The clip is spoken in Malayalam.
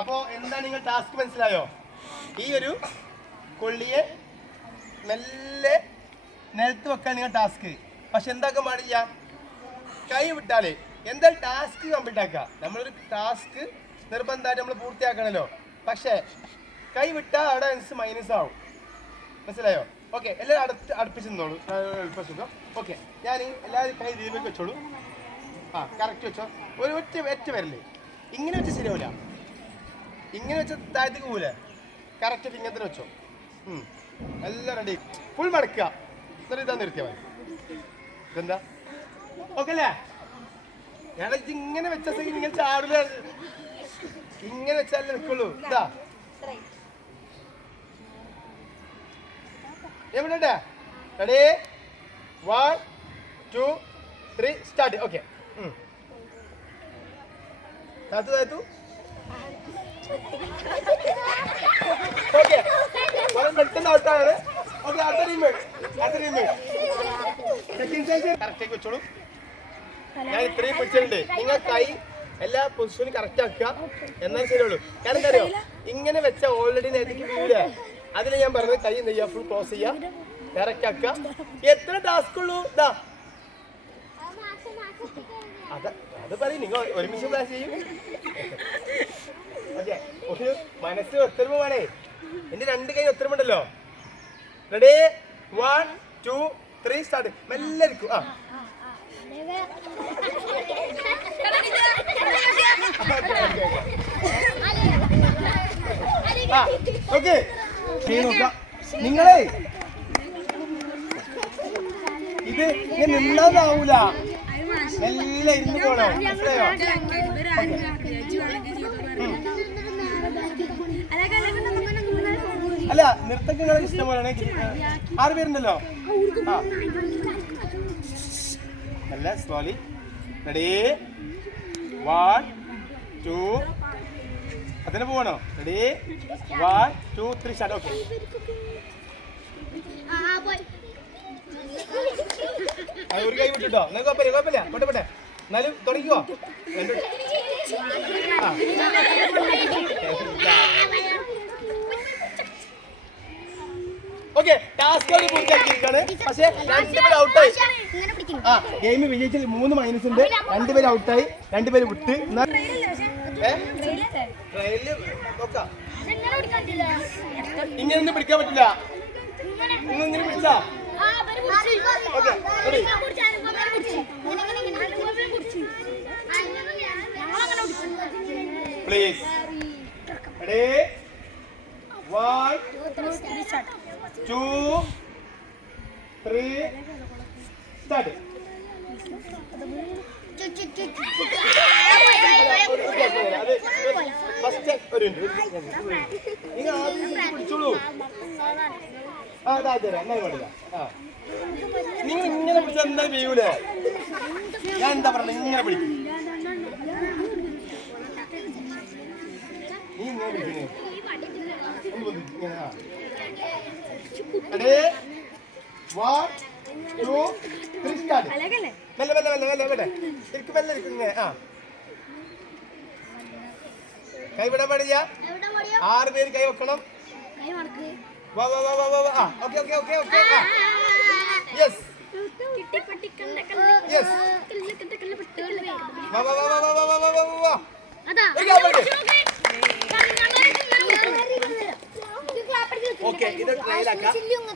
അപ്പോൾ എന്താ നിങ്ങൾ ടാസ്ക് മനസ്സിലായോ? ഈ ഒരു കൊള്ളിയെ മെല്ലെ നിലത്ത് വെക്കാൻ നിങ്ങൾ ടാസ്ക്. പക്ഷെ എന്താക്കാൻ പാടില്ല, കൈ വിട്ടാലേ എന്തായാലും ടാസ്ക് കംപ്ലീറ്റ് ആക്കുക. നമ്മളൊരു ടാസ്ക് നിർബന്ധമായിട്ട് നമ്മൾ പൂർത്തിയാക്കണമല്ലോ. പക്ഷേ കൈ വിട്ടാൽ അവിടെ മൈനസ് ആവും. മനസ്സിലായോ? ഓക്കെ, എല്ലാവരും അടുപ്പിച്ച് നിന്നോളൂ. എളുപ്പം സുഖം. ഓക്കെ, ഞാൻ എല്ലാവരും കൈ ദീപക്ക് വെച്ചോളൂ. ആ, കറക്റ്റ് വെച്ചോ. ഒരു ഒറ്റ വരല്ലേ, ഇങ്ങനെ വെച്ച് ശരിയാവില്ല. ഇങ്ങനെ വെച്ച് താഴത്തേക്ക് പോവില്ല. കറക്റ്റ് ഇങ്ങനത്തെ വെച്ചോ. എല്ലാം റെഡി. ഫുൾ മടക്കുക. എന്നിട്ട് ഇതാ നിർത്തിയാൽ മതി. ഇതെന്താ ഓക്കെ അല്ലേ? ഞാൻ ഇങ്ങനെ വെച്ച ഇങ്ങനെ ചാടില്ല. ഇങ്ങനെ വെച്ചാലേ നിൽക്കുള്ളൂ. ഇതാ എവിടെ? Ready, 1 2 3 start. ഓക്കെ, താത്തു ഓക്കെ, പെട്ടെന്ന് ഔട്ടാണ്. ഓക്കെ, അടുത്ത ടീം കറക്റ്റ് വെച്ചോളൂ. ഞാൻ ഇത്രയും പിടിച്ചിട്ടുണ്ട്. നിങ്ങൾ കൈ എല്ലാ പൊസിഷനും കറക്റ്റ് ആക്കുക, എന്നാൽ ശരിയുള്ളൂ. കാരണം എന്താ അറിയോ, ഇങ്ങനെ വെച്ച ഓൾറെഡി നേരത്തേക്ക് വീട്. അതിൽ ഞാൻ പറഞ്ഞത് കൈ എന്ത് ചെയ്യുക, ഫുൾ ക്ലോസ് ചെയ്യുക, കറക്റ്റ് ആക്കുക. എത്ര ടാസ്ക് ഉള്ളൂ? ഇതാ അത് പറയും, നിങ്ങൾ ഒരുമിച്ച് പ്ലാൻ ചെയ്യും. ഓക്കെ, ഒരു മനസ്സിൽ ഒത്തൊരുമ വേണേ. എന്റെ രണ്ട് കൈ ഒത്തൊരുമുണ്ടല്ലോ. Ready, 1 2 3 start. മെല്ലെ ഇരിക്കും. ഓക്കെ, നിങ്ങളെ ഇത് നിന്നാതാവൂല. എല്ലാം ഇരുന്ന് പോണോ? മനസ്സിലായോ? അല്ല, നൃത്തങ്ങൾ ഇഷ്ടം പോലെയാണ്. 6 പേരുണ്ടല്ലോ. അല്ല, സ്ലോലി. റെഡി, 1 2 അതിന് പോകണോ? Ready, 1 2 3 start. ഓക്കെ, ഒരു കൈ വിട്ടിട്ടോ. നിങ്ങൾക്ക് കുഴപ്പമില്ല, പോട്ടെ. എന്നാലും തുടങ്ങിക്കോ. ഓക്കെ, ടാസ്ക് പൂർത്തിയാക്കിയിരിക്കാണ്. പക്ഷെ 2 പേര് ഔട്ടായി. ഗെയിം വിജയിച്ചിൽ 3 മൈനസ് ഉണ്ട്. 2 പേര് ഔട്ടായി, 2 പേര് വിട്ട്. ഇങ്ങനെ പിടിക്കാൻ പറ്റില്ല. ഇങ്ങനെ പിടിച്ചാ പ്ലീസ്. Ready, 1 2 3 start. നിങ്ങൾ ആദ്യം പിടിച്ചോളൂ. നിങ്ങൾ ഇങ്ങനെ പിടിച്ചാൽ എന്താ ചെയ്യൂലേ? ഞാൻ എന്താ പറഞ്ഞ, ഇങ്ങനെ പിടിക്കും. നീ ഇങ്ങനെ പിടിക്കണേ. Ready, 1 2 3 start. മെല്ലെ ഇരിക്കും. കൈ വിടാൻ പാടില്ല. 6 പേര് കൈ വെക്കണം. ഓക്കെ. യെസ്, ഓക്കെ, ഇത് ട്രയൽ ആക്കാം.